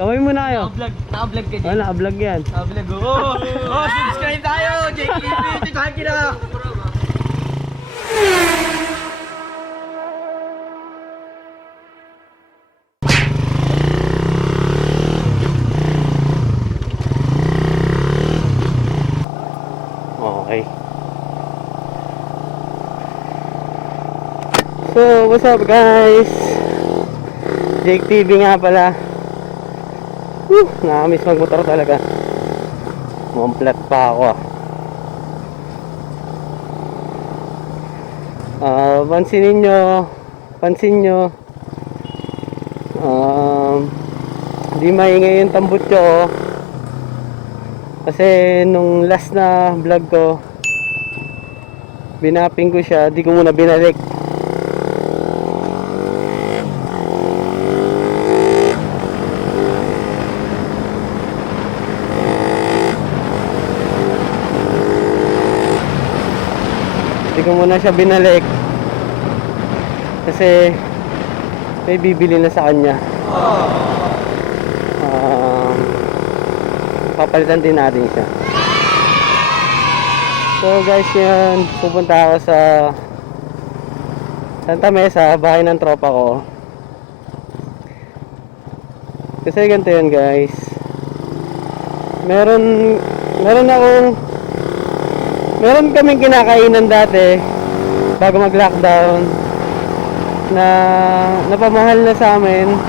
Kamay muna kayo. Naka-vlog ka, Jake. Oh, naka-vlog yan. Naka-vlog. Oh, subscribe tayo, Jaketv. Tikahan kita. Okay. So, what's up guys? Jaketv nga pala. Nakamiss magmotor talaga. Mumplat pa ako. Pansin nyo, di maingay yung tambutso ko. Kasi nung last na vlog ko, binaping ko siya, di ko muna binalik. Di ko muna siya binalik kasi may bibili na sa kanya. Papalitan din natin siya. So guys, yun, pupunta ako sa Sta.Mesa, bahay ng tropa ko. Kasi ganito yun guys, meron kaming kinakainan dati bago mag-lockdown na napamahal na sa amin.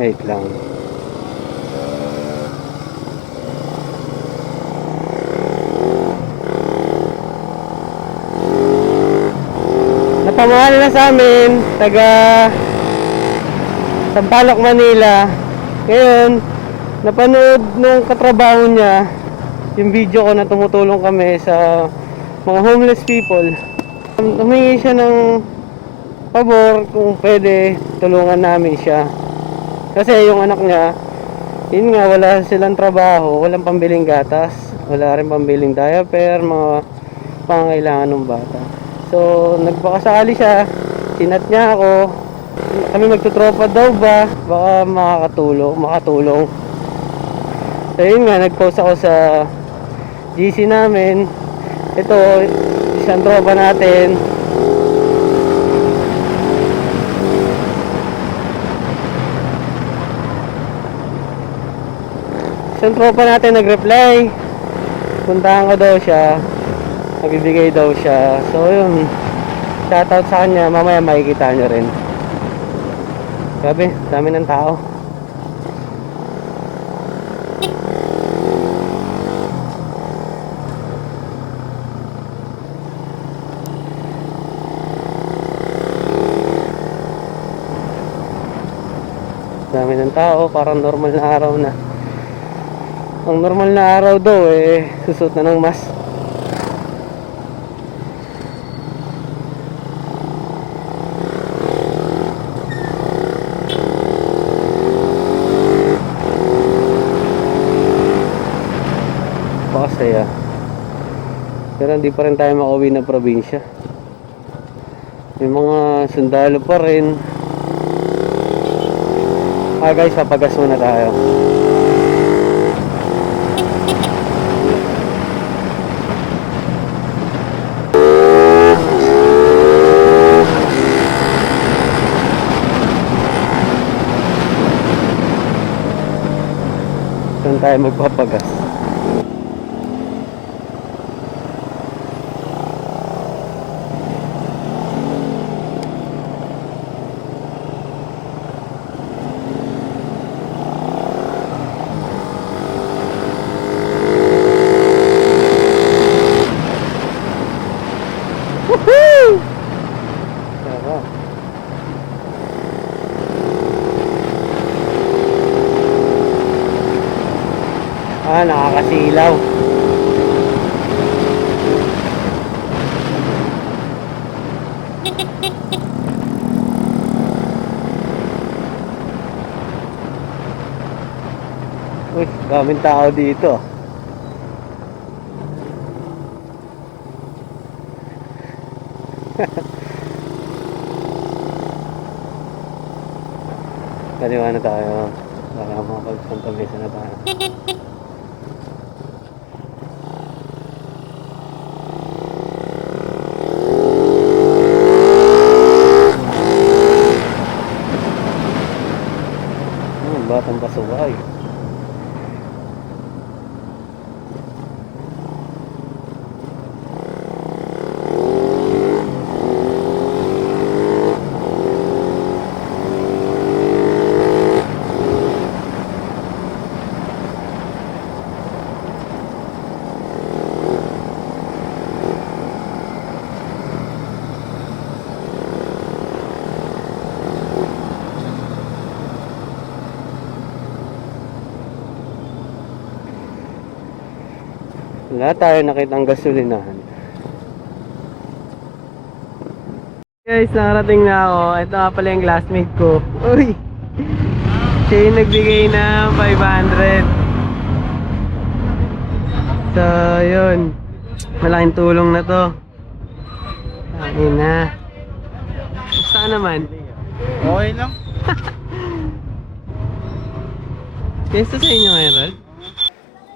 Wait lang. Napamahal na sa amin, taga Sampaloc, Manila. Ngayon, napanood nung katrabaho niya yung video ko na tumutulong kami sa mga homeless people. Humingi siya ng pabor kung pwede tulungan namin siya. Kasi yung anak niya, yun nga, wala silang trabaho, walang pambiling gatas, wala rin pambiling diaper, mga pangangailangan ng bata. So, nagbakasakali siya, sinat niya ako, kami magtutropa daw ba, baka makatulong. So, yun nga, nag-post ako sa GC namin. Ito, isang tropa natin. Isang tropa natin nag-reply. Puntahan ko daw siya. Nagbibigay daw siya. So yun, shoutout sa kanya. Mamaya makikita nyo rin. Grabe, dami ng tao. Dami ng tao, parang normal na araw na. Ang normal na araw daw susuot na ng mask. Pakasaya. Pero hindi pa rin tayo makauwi ng probinsya. May mga sundalo pa rin. Guys, papagas muna tayo. Saan tayo magpapagas? Woohoo! Sarap. Nakakasilaw. Uy, daming tao dito. Kaliwa na tayo. Para makapag Sta.Mesa na tayo. Batang Pasaway. Wala tayo nakitang gasolinahan. Guys, nakarating na ako. Ito nga pala yung classmate ko. Uy! Siya yung nagbigay ng 500. So, yun. Malaking tulong na to. Ayun na. Basta ka naman? Okay lang. Gusto sa inyo ngayon, Rod?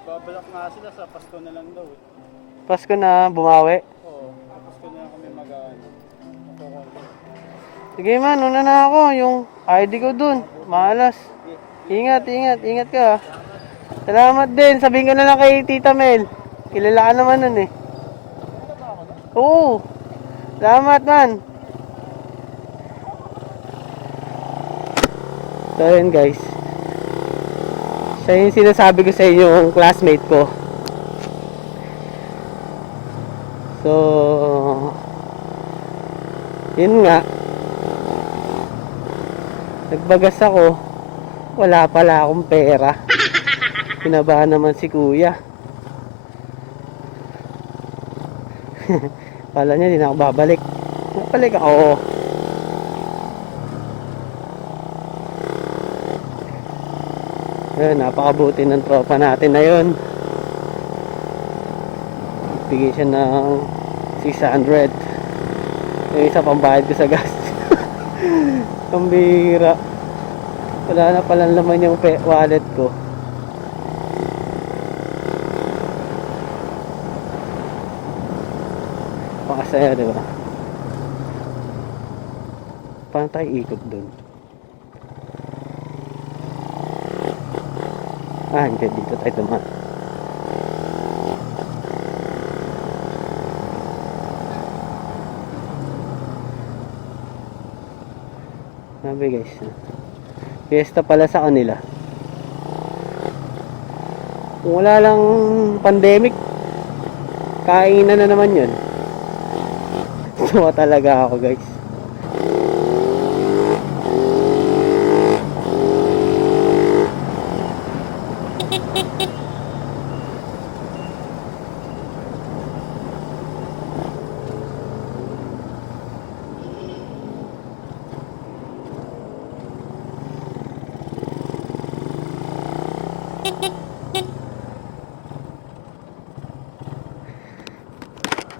Babalak nga sila sa Pasko na lang daw. Pasko na, bumawi. Oo, sa Pasko na lang kami mag-ano. Sige man, una na ako. Yung ID ko dun. Malas. Ingat, ingat. Ingat ka. Salamat din. Sabihin ko na lang kay Tita Mel. Kilala ka naman nun eh. Oo. Salamat man. So yun guys. Siya yung sinasabi ko sa inyo yung classmate ko. So yun nga, nagbagas ako, wala pala akong pera. Pinabahan naman si kuya. Pala niya di na ako babalik. Babalik ako. Ayun, napakabuti ng tropa natin na yun. Bigay siya ng 600. Yung isa pambayad ko sa gas. Ang bihira. Wala na palang laman yung wallet ko. Pakasaya, diba? Paano tayo ikot dun? Ah, hindi. Dito tayo dumaan. Sabi guys, fiesta pala sa kanila. Kung wala lang pandemic, kainan na naman yun. Tuwa talaga ako guys.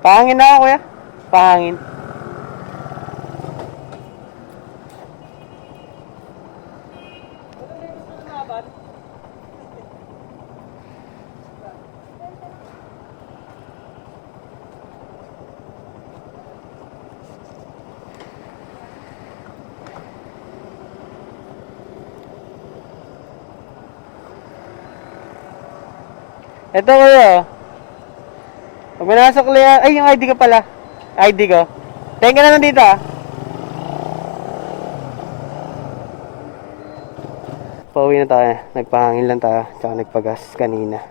Pahangin na ako kuya. Pahangin. Ito kuya. Pag manasok liya, ay yung ID ko pala. ID ko. Tingin ka na nandito ah. Pauwi na tayo. Nagpahangin lang tayo. Tsaka nagpagas kanina.